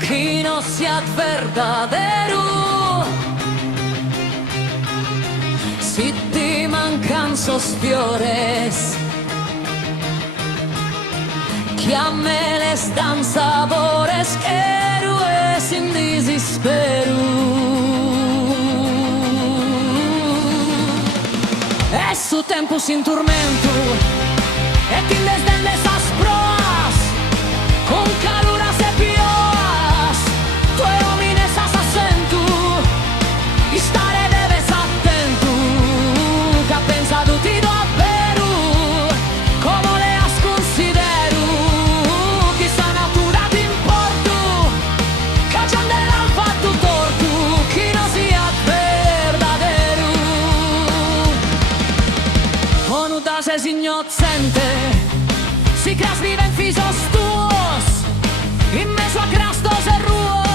Que no sea verdadero, si te mancan sos fiores, que a me les dan sabores, héroes sin desespero. Es su tempo sin tormento, e tin desdén desas proas, con caluras e pioas, tu domines as acento, e stare debes attento, che ha pensato ti do vero, come le as considero, che sta natura t'importo, che già nell'al fatto torto, che non sia verdadero. O da se innocente, si cras vive en fisos tuos, in meso a crastos e ruos.